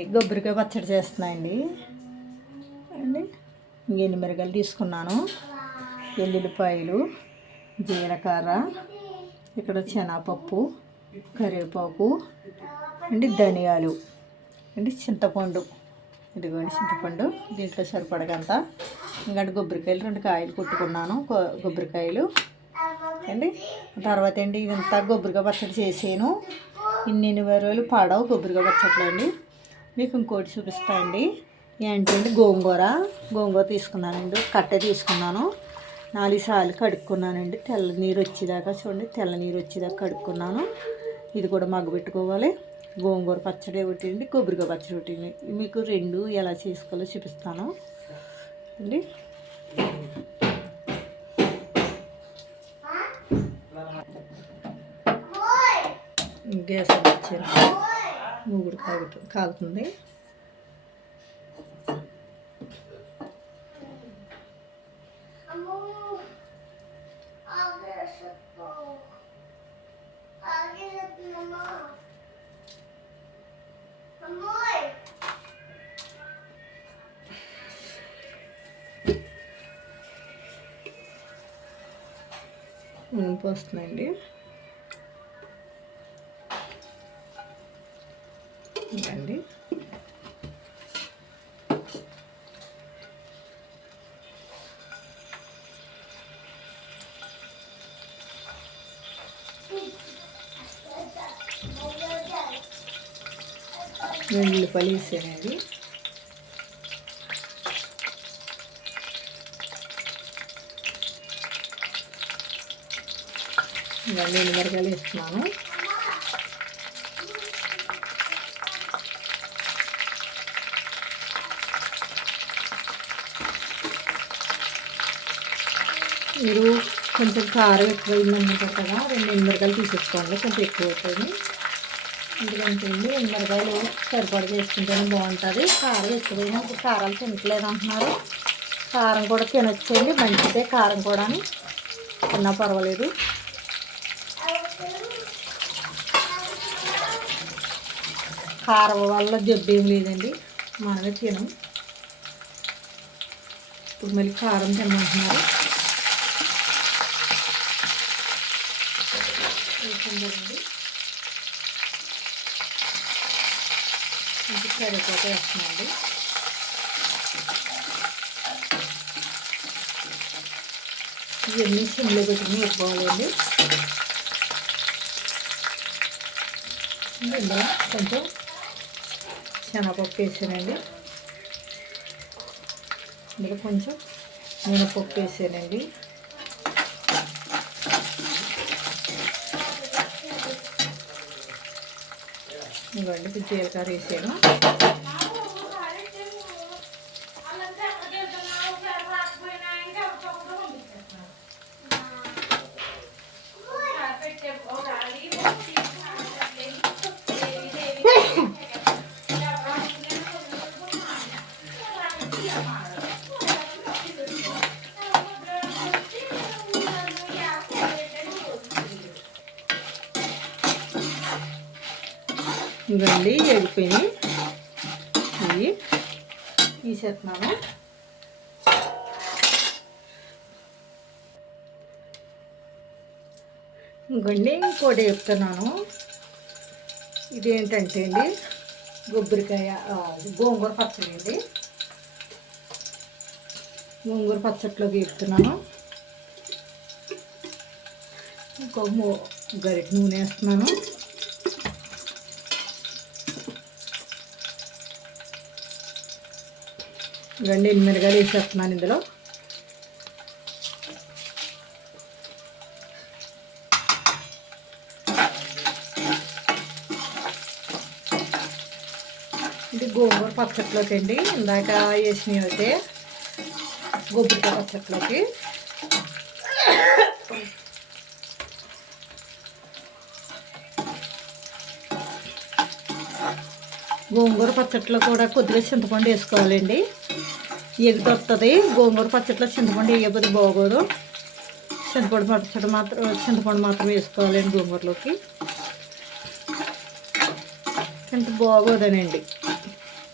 అండి కొబ్బరికాయ పచ్చడి చేస్తున్నాయండి అండి. ఎండుమిరగాయలు తీసుకున్నాను, ఎల్లుల్లిపాయలు, జీలకర్ర, ఇక్కడ శనగపప్పు, కరివేపాకు అండి, ధనియాలు అండి, చింతపండు. ఇదిగోండి చింతపండు, దీంట్లో సరిపడగంత. ఇంకా కొబ్బరికాయలు 2 కాయలు కొట్టుకున్నాను, కొబ్బరికాయలు అండి. తర్వాత అండి ఇదంతా కొబ్బరికాయ పచ్చడి చేసాను. ఇన్ని రోజులు పాడవు కొబ్బరికాయ పచ్చట్లు అండి. మీకు ఇంకోటి చూపిస్తా అండి. ఏంటంటే గోంగూర తీసుకున్నానండి, కట్టె తీసుకున్నాను. 4 సార్లు కడుక్కున్నానండి, తెల్ల నీరు వచ్చేదాకా. చూడండి, తెల్ల నీరు వచ్చేదాకా కడుక్కున్నాను. ఇది కూడా మగ్గబెట్టుకోవాలి. గోంగూర పచ్చడి ఒకటి అండి, కొబ్బరికాయ పచ్చడి ఒకటి. మీకు 2 ఎలా చేసుకోవాలో చూపిస్తాను అండి. గ్యాస్ వచ్చాను, మూగుడు కాగుతుంది. పోస్తున్నాయండి. ఇంకండి ఉల్లిపాయలు వేసానండి. ఇవన్నీ ఎండుమిరగాయలు వేస్తున్నాను. మీరు కొంచెం కారం ఎక్కువ అయిందనుకుంటారు కదా, 2 ఎండుమిరగాయలు తీసేసుకోండి, కొంచెం ఎక్కువ అవుతుంది. ఎందుకంటే ఎండుమిరగాయలు సరిపడ చేసుకుంటేనే బాగుంటుంది. కారం ఎక్కువైనా కారాలు తినట్లేదు అంటున్నారు. కారం కూడా తినొచ్చండి, మంచిదే. కారం కూడా తిన్నా పర్వాలేదు. కారం వల్ల జబ్బు ఏం లేదండి, మనమే తినం. ఇప్పుడు మళ్ళీ కారం తినమంటున్నారు. వేసిందండి, ఇంకా కరివేపాకు వేస్తున్నాండి. ఇవన్నీ సిమ్లో పెట్టుకుని వేసుకోవాలండి. ఇందులో కొంచెం శనగపప్పు వేసానండి, ఇందులో కొంచెం మినపప్పు వేసానండి. ఇవ్వండి జీలకర్ర వేసాను. ఇవన్నీ ఎగిపోయినాయి, ఇవి తీసేస్తున్నాను. ఇంకొండి ఇంకోటి చెప్తున్నాను. ఇదేంటంటే అండి గోంగూర పచ్చడి అండి. గోంగూర పచ్చట్లోకి చెప్తున్నాను. ఇంకో గరిటె నూనె వేస్తున్నాను. ఇవన్నీ ఎండుమిరగాయలు వేసేస్తున్నాను ఇందులో. ఇది గోంగూర పచ్చట్లోకి అండి, ఇందాక వేసినవి అయితే కొబ్బరికాయ పచ్చట్లోకి. గోంగూర పచ్చట్లో కూడా కొద్దిగా చింతపండు వేసుకోవాలండి, ఎగురు వస్తుంది. గోంగూర పచ్చట్లో చింతపండు వేయబోదు బాగోదు. చింతపండు మాత్రం వేసుకోవాలండి గోంగూరలోకి, అంటే బాగోదనండి.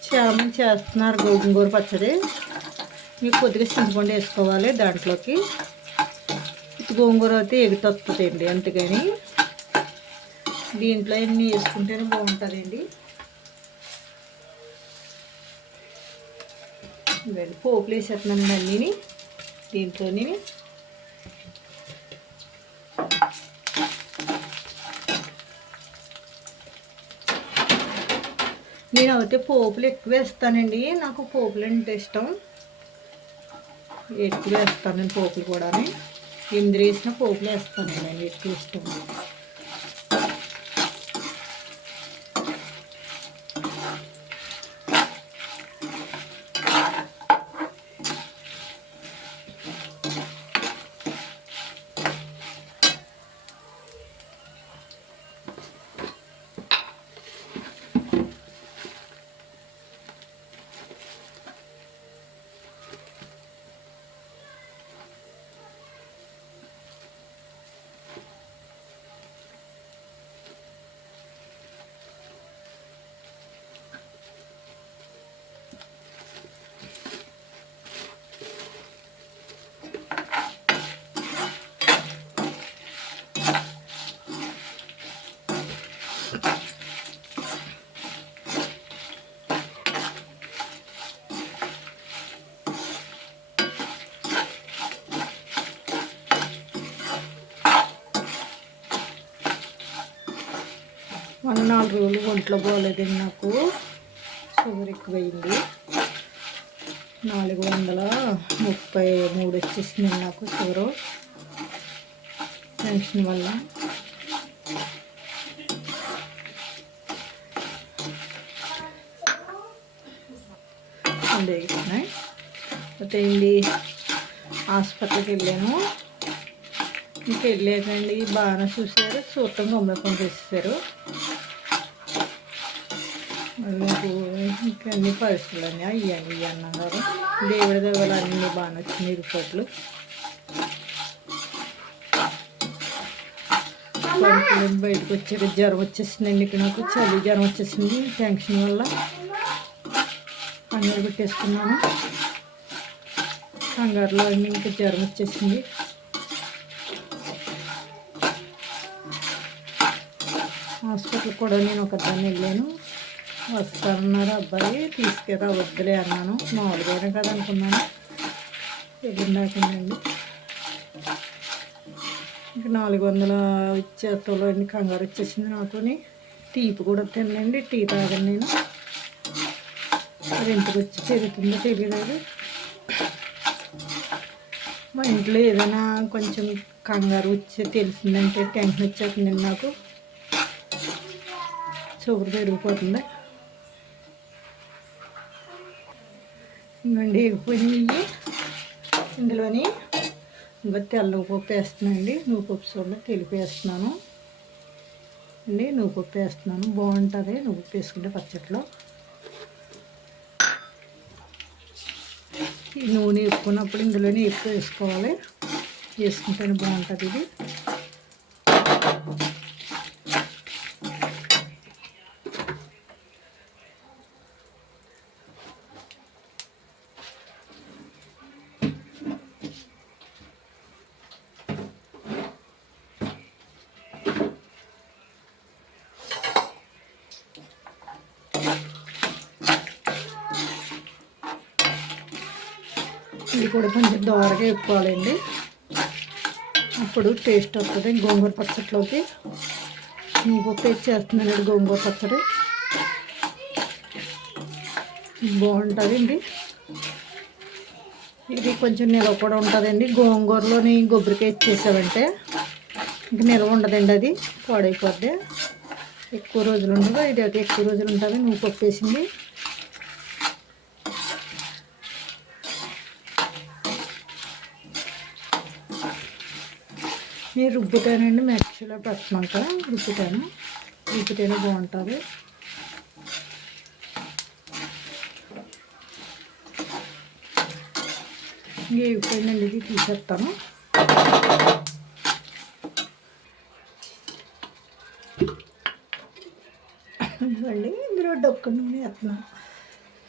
చామని చేస్తున్నారు గోంగూర పచ్చడి. మీకు కొద్దిగా చింతపండు వేసుకోవాలి దాంట్లోకి. గోంగూర అయితే ఎగుతొస్తుందండి, అందుకని దీంట్లో అన్నీ వేసుకుంటేనే బాగుంటుందండి. పోపులు వేసేస్తున్నాను అన్నీని దీంట్లోని. నేను అయితే పోపులు ఎక్కువ వేస్తానండి, నాకు పోపులు అంటే ఇష్టం, ఎక్కువ వేస్తాను నేను పోపులు కూడా. ఎందుకు వేసిన పోపులు వేస్తానండి, నేను ఎక్కువ ఇష్టం. మొన్న 4 రోజులు ఒంట్లో పోలేదండి, నాకు షుగర్ ఎక్కువైంది. 433 వచ్చేసింది నాకు షుగరు, టెన్షన్ వల్ల. అయితే హాస్పిటల్కి వెళ్ళాను. ఇంక వెళ్ళాకండి బాగానే చూసారు, చూడటం గమ్మకం చేసేసారు. నాకు ఇంకా అన్ని పరిస్థితులు అన్నీ అన్నారు. దేవుడి దగ్గర అన్నీ బాగానే వచ్చినాయి రిపోర్ట్లు. పడుకుని బయటకు వచ్చాక జ్వరం వచ్చేసిందండి, ఇక్కడ నాకు చలి జ్వరం వచ్చేసింది. టెన్షన్ వల్ల కంగారు పెట్టేసుకున్నాను, కంగారులో అన్నీ ఇంకా జ్వరం వచ్చేసింది. హాస్పిటల్ కూడా నేను ఒకదాన్ని వెళ్ళాను. వస్తానన్నారు అబ్బాయి, తీసుకెళ్ళా, వద్దులే అన్నాను. మామూలుగానే కదా అనుకున్నాను. వెళ్ళిందాకండి ఇంకా 400 ఇచ్చేతలో అన్ని కంగారు వచ్చేసింది నాతోని. టీపు కూడా తినండి, టీ తాగను నేను. అది ఇంటికి వచ్చి జరుగుతుందో తెలియలేదు. మా ఇంట్లో ఏదైనా కొంచెం కంగారు వచ్చి తెలిసిందంటే టెన్షన్ వచ్చేస్తుంది నాకు, షుగర్ పెరిగిపోతుంది. ఇంకండి ఎగిపోయినాయి. ఇందులోని ఇంకా తెల్ల నువ్వుపప్పు వేస్తున్నానండి. నువ్వుపప్పు చూడండి తెలిపేస్తున్నాను అండి. నువ్వుపప్పు వేస్తున్నాను, బాగుంటుంది నువ్వుపప్పు వేసుకుంటే పచ్చట్లో. ఈ నూనె వేసుకున్నప్పుడు ఇందులోనే ఎక్కువ వేసుకోవాలి, వేసుకుంటేనే బాగుంటుంది ఇది. ఇది కూడా కొంచెం దోరగా వేసుకోవాలండి, అప్పుడు టేస్ట్ వస్తుంది గోంగూర పచ్చట్లోకి. నువ్వుపప్పు వేసి చేస్తున్నానండి గోంగూర పచ్చడి, బాగుంటుందండి. ఇది కొంచెం నిల్వ కూడా ఉంటుందండి. గోంగూరలోని కొబ్బరికాయ ఇచ్చేసామంటే ఇంక నిల్వ ఉండదండి, అది పాడైపోద్ది. ఎక్కువ రోజులు ఉండదు, ఇది అయితే ఎక్కువ రోజులు ఉంటుంది నువ్వుపప్పు వేసింది. నేను రుబ్బుతానండి, మిక్సీలో పెట్టినాక రుబ్బుతేనే బాగుంటుంది. వేగిపోయిందండి, ఇది తీసేస్తాను. ఇవ్వండి ఇందులో డొక్క నూనె వేస్తున్నాను.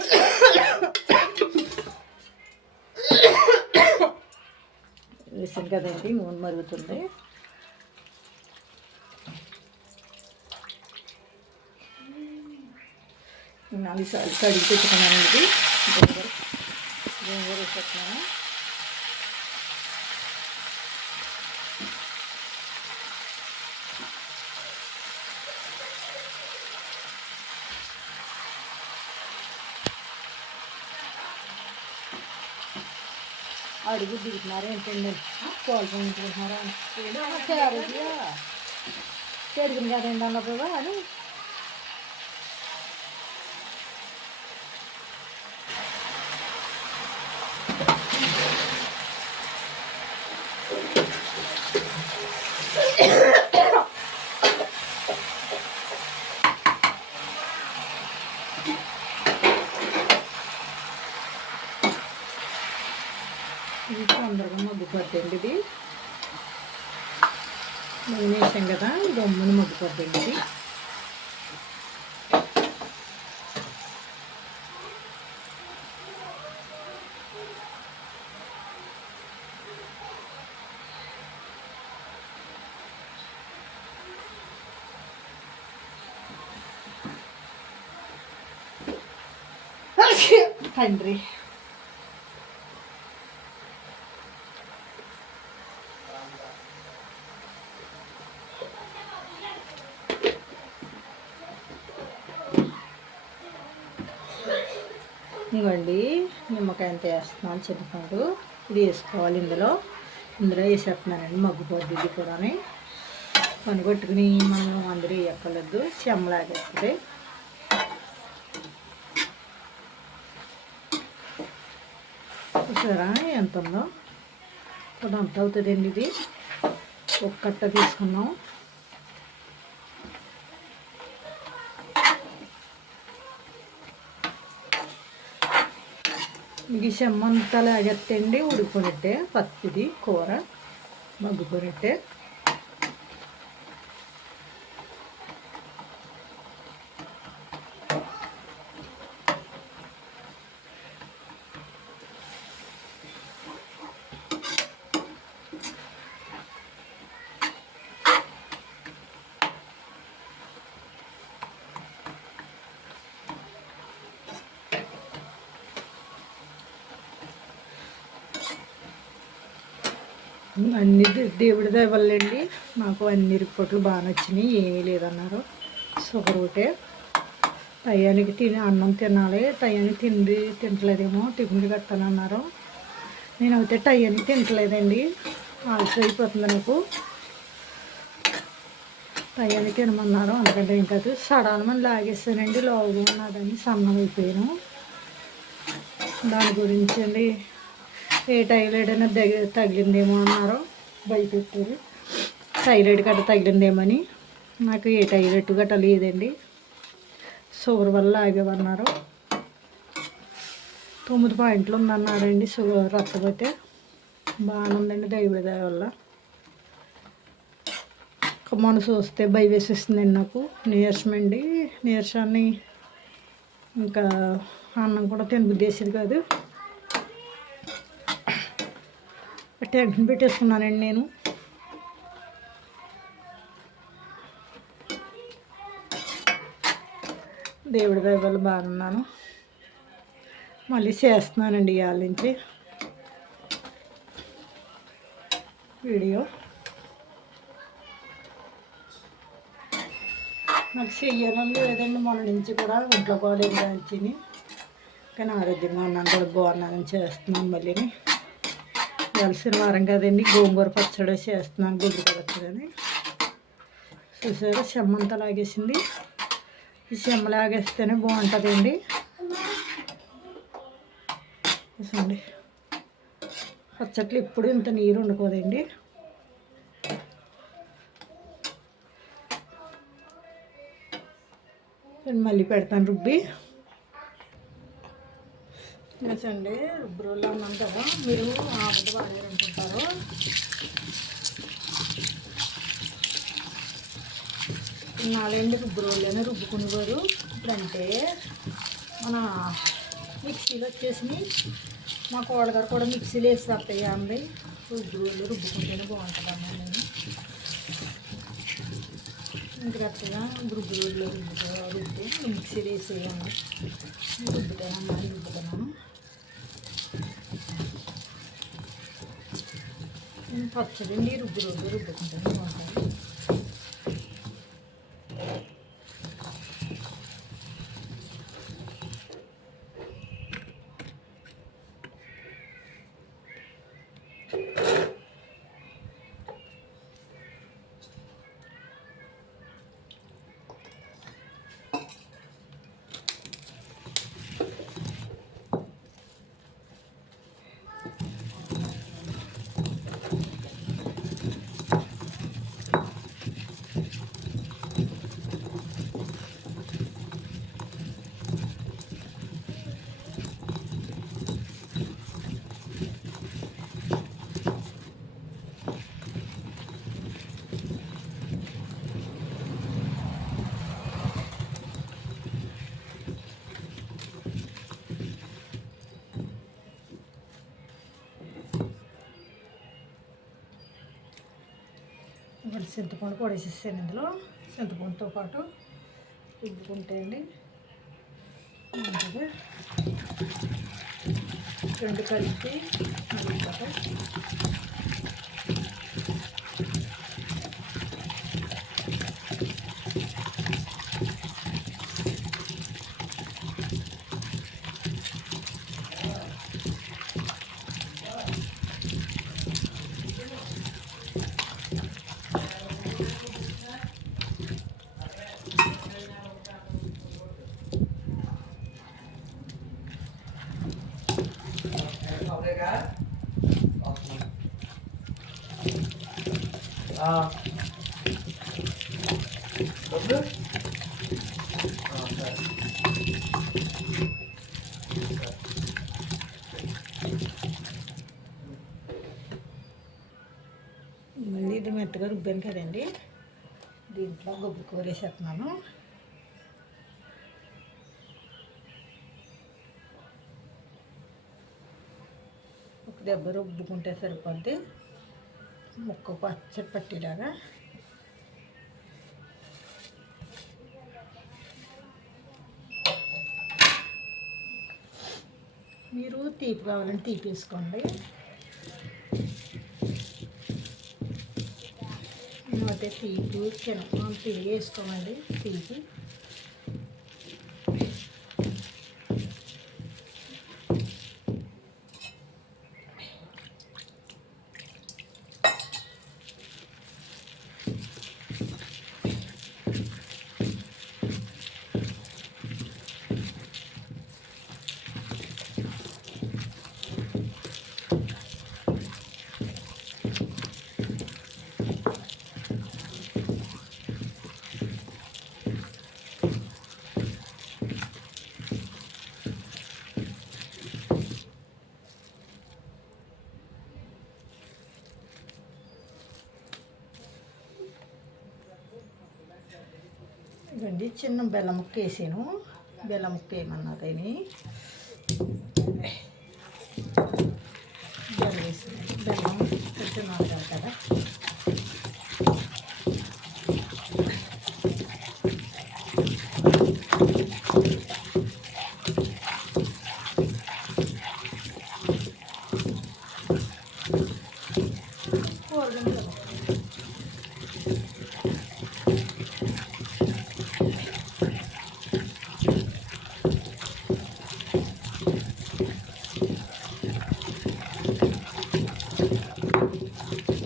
వేసాను కదండి, నూనె మరుగుతుంది. నాలుగు సార్లు కడిగి పెట్టుకున్నానండి. గోంగూర వేసేస్తున్నాను. అడుగు దిగుతున్నారా ఏంటండి? పాలు పండుకుంటున్నారా? చెడుగుని కదండి అన్నప్పుడు అని ఇది తొందరగా మగ్గిపోద్దండి. ఇది నూనె వేసాం కదా, గమ్ముని మగ్గిపోద్దండి. ఇది తండ్రి ఇవ్వండి. నిమ్మకాయ అంత వేస్తున్నాను, చింతపండు ఇది వేసుకోవాలి. ఇందులో వేసేస్తున్నానండి. మగ్గిపోద్ది ఇది కూడా. పని కొట్టుకుని మనం అందరూ వేయక్కర్లేదు, చెమ్మలాగేస్తుంది. చూసారా ఎంత ఉందో? కూడా అంత అవుతుందండి. ఇది ఒక కట్ట తీసుకున్నాం. ఇది చెమ్మంతా లాగెత్తండి, ఉడిపోనట్టే. పచ్చిది కూర మగ్గిపోనట్టే. అన్ని దేవుడి దయవల్లండి నాకు అన్ని రిపోర్ట్లు బాగా నచ్చినాయి. ఏమీ లేదన్నారు. షుగర్ ఒకటే. టయానికి అన్నం తినాలి. టయానికి తింటలేదేమో, టిఫిన్లు కట్టాలన్నారు. నేను అయితే టయానికి తింటలేదండి. ఆలస్యం అయిపోతుంది నాకు. టయానికి తినమన్నారు. అందుకంటే ఇంకా సడాలని లాగేసానండి. లోగా ఉన్నదని సన్నం అయిపోయాను. దాని గురించి అండి ఏ టైరాయిడ్ అయినా తగిలిందేమో అన్నారు. భయపెట్టారు. థైరాయిడ్ గట్ట తగిలిందేమని. నాకు ఏ టైరాయిడ్ గట్ట లేదండి. షుగర్ వల్ల ఆగేవన్నారు. 9 పాయింట్లు ఉందన్నారండి షుగర్. రక్తపోతే బాగానే ఉందండి దేవుడి దయ వల్ల. మన చూస్తే భయం వేసేస్తుందండి నాకు. నీరసమండి. నీరసాన్ని ఇంకా అన్నం కూడా తినబుద్ధి వేసేది కాదు. టెన్షన్ పెట్టేసుకున్నానండి నేను. దేవుడి దయ వల్ల బాగున్నాను. మళ్ళీ చేస్తున్నానండి ఇవాళ నుంచి వీడియో. నాకు చెయ్యాలని లేదండి. మొన్న నుంచి కూడా ఒంట్లో బాగాలేదు కాల్చిని, కానీ ఆరోగ్యంగా ఉన్నాను కూడా, బాగున్నానని చేస్తున్నాను. మళ్ళీ కలిసిన వారం కదండి, గోంగూర పచ్చడి చేస్తున్నాను. గొడ్డు పచ్చడి చూసారా, చెమ్మంతా లాగేసింది. ఈ చెమ్మ లాగేస్తేనే బాగుంటుందండి. చూసండి, పచ్చట్లు ఇప్పుడు ఇంత నీరు వండుకోదండి. మళ్ళీ పెడతాను రుబ్బి. అండి రుబ్బు రోజులు అన్నాను కదా, మీరు ఆవిడ వాడారనుకుంటారు. నాలుగండి రుబ్బు రోజులైనా రుబ్బుకునేవారు. ఇప్పుడంటే మన మిక్సీలో వచ్చేసి మా కోడగారు కూడా మిక్సీలో వేసి వస్తాయి అండి. రుబ్బుకుంటేనే బాగుంటుందమ్మా. నేను ఇంకరెక్ట్గా రుబ్బులు రుబ్బి మిక్సీలో వేసేయండి. రుబ్బుతానమ్మా, రుబ్బుతున్నాను. పచ్చడి రుబ్బుకుంటేనే బాగుంటుంది. ఇప్పుడు చింతపండు పొడేసేసాను. ఇందులో చింతపండుతో పాటు రుబ్బుకుంటే అండి మంచిగా రెండు కలిపి మరుగుతాయి. మళ్ళీ ఇది మెత్తగా రుబ్బాను కదండి, దీంట్లో గొబ్బు కూర వేసేస్తున్నాను. ఒక దెబ్బ రుబ్బుకుంటే సరిపోద్ది, ముక్క పచ్చడి పట్టేలాగా. మీరు తీపి కావాలంటే తీపి వేసుకోండి. అయితే తీపి తిరిగి వేసుకోమండి. తీపి ఇవ్వండి. చిన్న బెల్లం ముక్క వేసాను. బెల్లం ముక్క వేయమన్నది. బెల్లం వేసాను. బెల్లం పెట్టున్నాను కదా.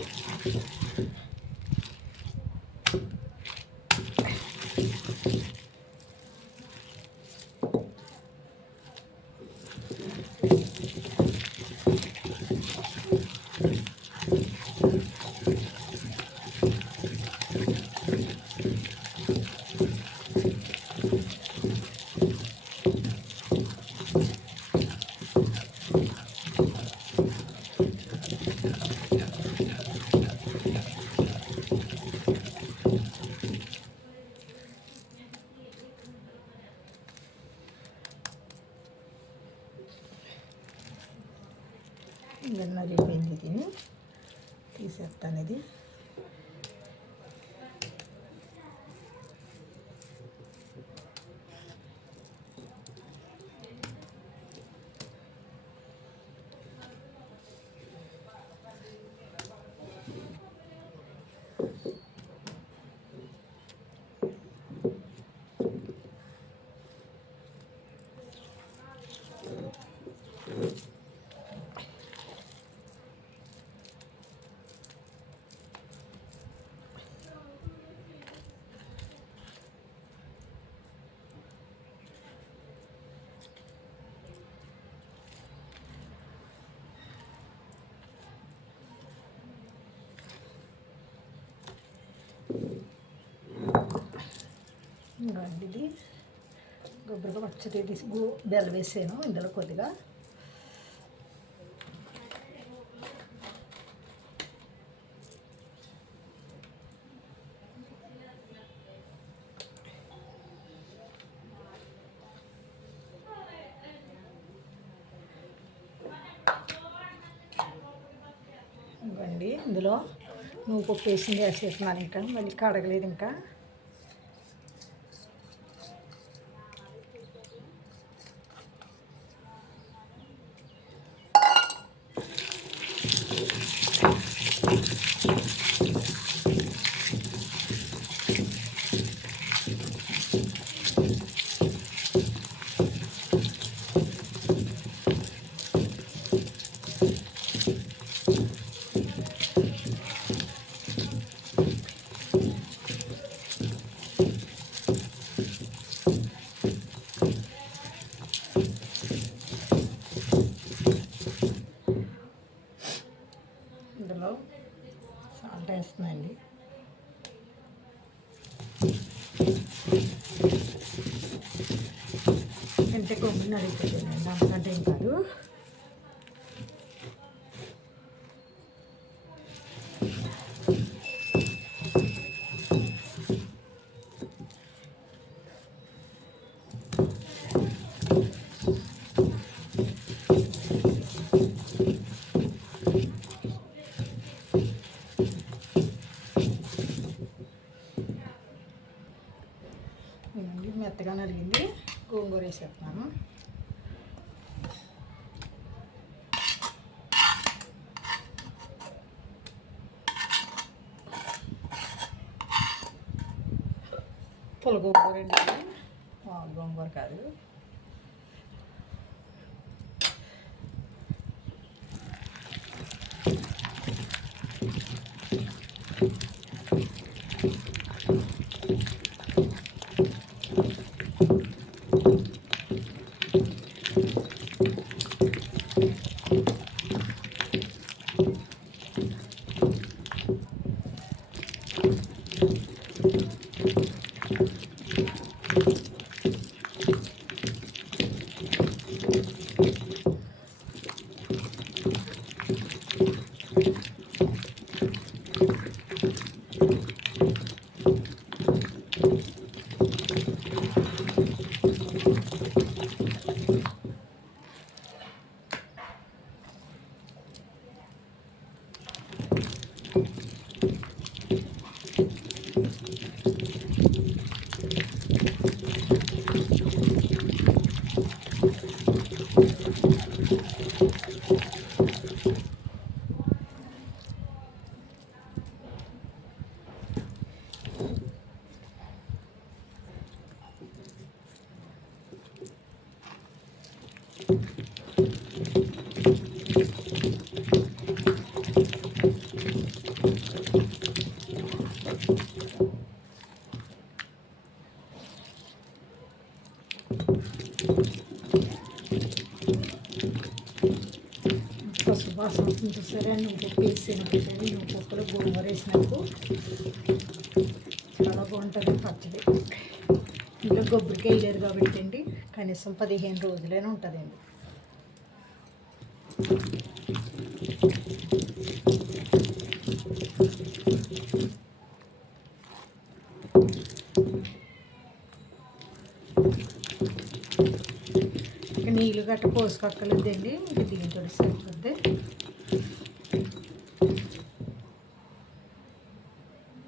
గిన్నె అయిపోయింది, తిని తీసేస్తాను ఇది. ఇది కొబ్బరిగా పచ్చడి తీసి బెల్లం వేసాను ఇందులో కొద్దిగా. ఇవ్వండి, ఇందులో నువ్వు పప్పు వేసింది వేసేస్తున్నాను. ఇంకా మళ్ళీ కడగలేదు ఇంకా. ఇందులో సాల్ట్ వేస్తున్నాయండి. అంటే కొబ్బరి నడిపోతుందండి, అంతకంటే ఏం కాదు. మెత్తగా నలిగింది, గోంగూర వేసేస్తున్నాను. పుల్ల గోంగూర అండి, గోంగూర కాదు. వాసన వస్తుంది సరే, నువ్వు పప్పు వేసినప్పుడు నువ్వు పప్పులో గోంగూర వేసినప్పుడు చాలా బాగుంటుంది పచ్చడి. ఇందులో కొబ్బరికాయ వేయలేదు కాబట్టి అండి, కనీసం 15 రోజులైనా ఉంటుందండి. నీళ్ళు గట్ట పోసుకోక్కర్లేదండి, ఇంక దీంతో సరిపోద్ది.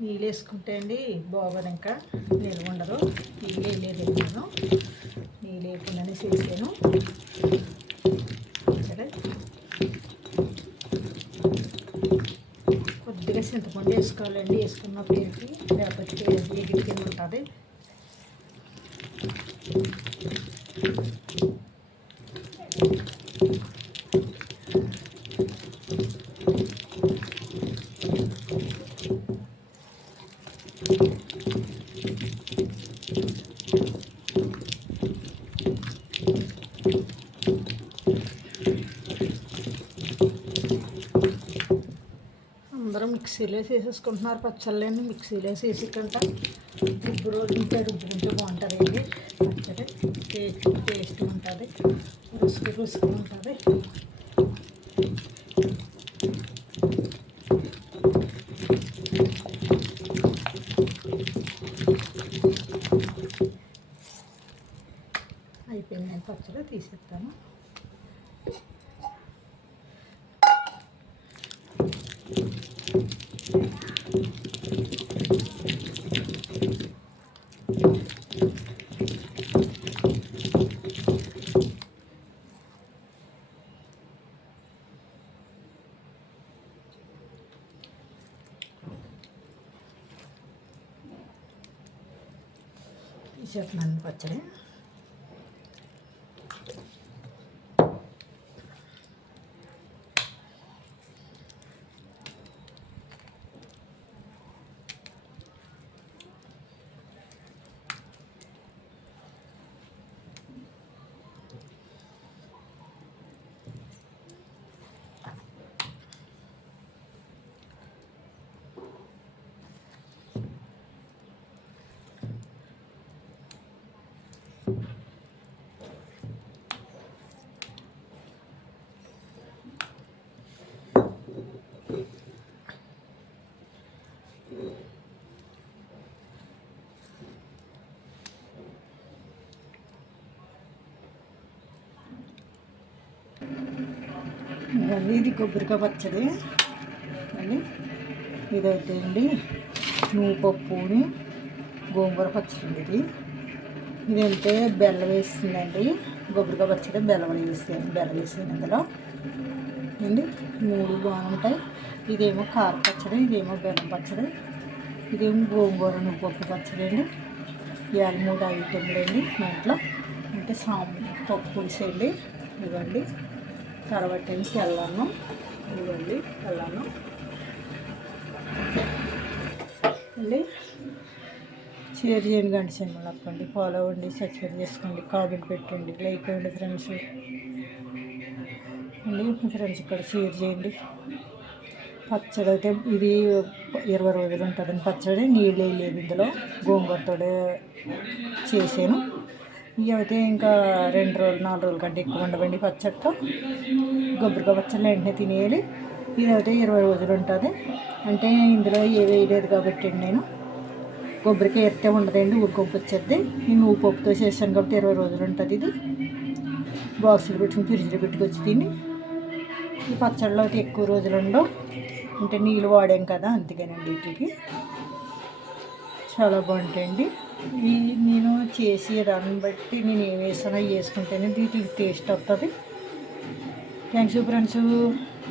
నీళ్ళు వేసుకుంటే అండి బాగోదు, ఇంకా నిల్వ ఉండదు. నీళ్ళు వేయలేదు నేను, నీళ్ళు వేయకుండానే చేసాను. సరే, కొద్దిగా చింతపండు వేసుకోవాలండి. వేసుకున్న పేరుకి లేకపోతే ఎగిరి కింద ఉంటుంది. అందరూ మిక్సీలో చేసేసుకుంటున్నారు పచ్చళ్ళని. మిక్సీలో చేసి కంట రుబ్బుకుంటే బాగుంటుందండి పచ్చడి. టేస్ట్ ఉంటుంది, రుసుకు ఉంటుంది. అయిపోయింది పచ్చడి, తీసేస్తాను. తీసేస్తున్నాను పచ్చడి. ఇది కొబ్బరికాయ పచ్చడి అని. ఇదైతే అండి నువ్వు పప్పుని గోంగూర పచ్చడి. ఇదంటే బెల్లం వేస్తుందండి. కొబ్బరికాయ పచ్చడి బెల్లం వేసాను అందులో అండి. 3 బాగుంటాయి. ఇదేమో కార పచ్చడి, ఇదేమో బెల్లం పచ్చడి, ఇదేమో గోంగూర నువ్వు పప్పు పచ్చడి అండి. ఇవాళ 3 ఐటెంలు అండి మా ఇంట్లో. అంటే పప్పు పులుసు అండి. ఇవ్వండి తర్వాత తెల్లన్నం. ఇవ్వండి తెల్లన్నం అండి. షేర్ చేయండి, గంట సింబల్ నొక్కండి, ఫాలో అవ్వండి, సబ్స్క్రైబ్ చేసుకోండి, కామెంట్ పెట్టండి, లైక్ అవ్వండి ఫ్రెండ్స్ అండి. మీ ఫ్రెండ్స్ ఇక్కడ షేర్ చేయండి. పచ్చడి అయితే ఇది 20 రోజులు ఉంటుందండి పచ్చడి. నీళ్ళు వేయలేదు ఇందులో, గోంగూరతో చేసాను. ఇవి అయితే ఇంకా 2 రోజులు 4 రోజుల కంటే ఎక్కువ ఉండవండి పచ్చడితో. కొబ్బరికాయ పచ్చడి వెంటనే తినేయాలి. ఇది అయితే 20 రోజులు ఉంటుంది. అంటే ఇందులో ఏ వేయలేదు కాబట్టి నేను కొబ్బరికాయ ఎత్తే ఉండదండి, ఊరుకొప్పు వచ్చేది. నేను నువ్వు పప్పుతో చేశాను కాబట్టి 20 రోజులు ఉంటుంది. ఇది బాక్సులు పెట్టుకుని ఫ్రిడ్జ్లో పెట్టుకొచ్చి తిని. ఈ పచ్చడిలో అయితే ఎక్కువ రోజులు ఉండవు, అంటే నీళ్ళు వాడాం కదా అందుకేనండి. వీటికి చాలా బాగుంటాయండి. నేను చేసి దాన్ని బట్టి నేను ఏం వేసానో వేసుకుంటేనే వీటికి టేస్ట్ వస్తుంది. Thanks friends.